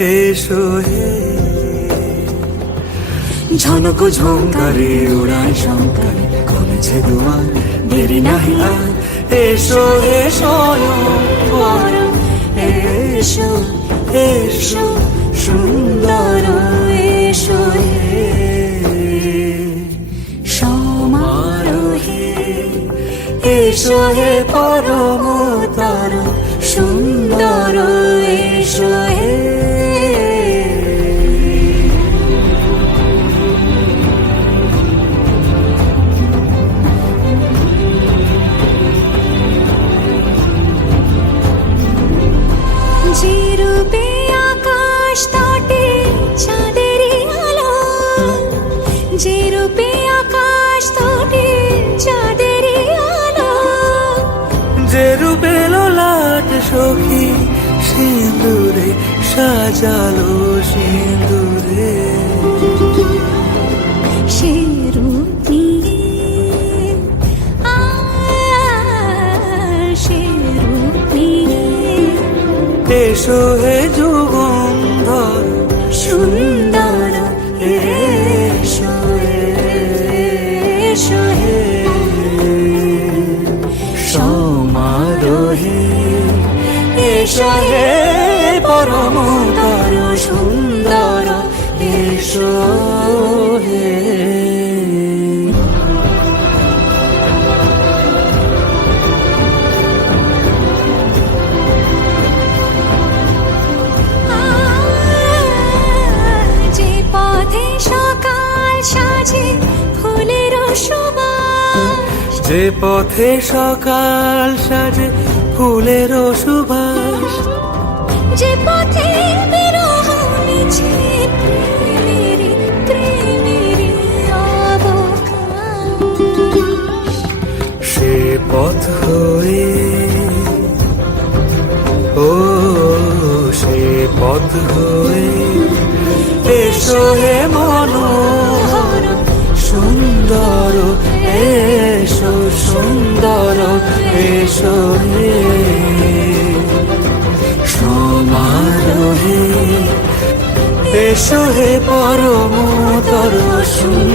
এসো হে। ঝনক ঝঙ্কারে উড়ায় শঙ্কারে কমেছে দুয়ার, দেরি নাহি আর। এসো হে স্বয়ংবর, এসো এসো সুন্দর, এসো হে সমারোহে। এসো হে পরমতর সুন্দর, এসো হে। যে রূপে আকাশ তটে চাঁদেরই আলো, যে রূপে আকাশ তটে চাঁদেরই আলো, যে রূপে ললাট সখী সিঁদুরে সাজালো সিঁদুরে। সে রূপ নিয়ে সে রূপ নিয়ে এসো হে যুগন্ধর সুন্দর, এসো এসো হে সমারোহে। এসো হে পরমতর সুন্দর, এসো হে। যে পথে সকাল সাজে ফুলের সুবাস, যে পথে সকাল সাজে ফুলের সুবাস, যে পথে বিরহ মিছে প্রেমের প্রেমের অবকাশ, সে পথ হয়ে ও সে পথ হয়ে এসো হে মনোহর সুন্দর, এসো সুন্দর, এসো হে সমারোহে। এসো হে পরমতর সুন্দর।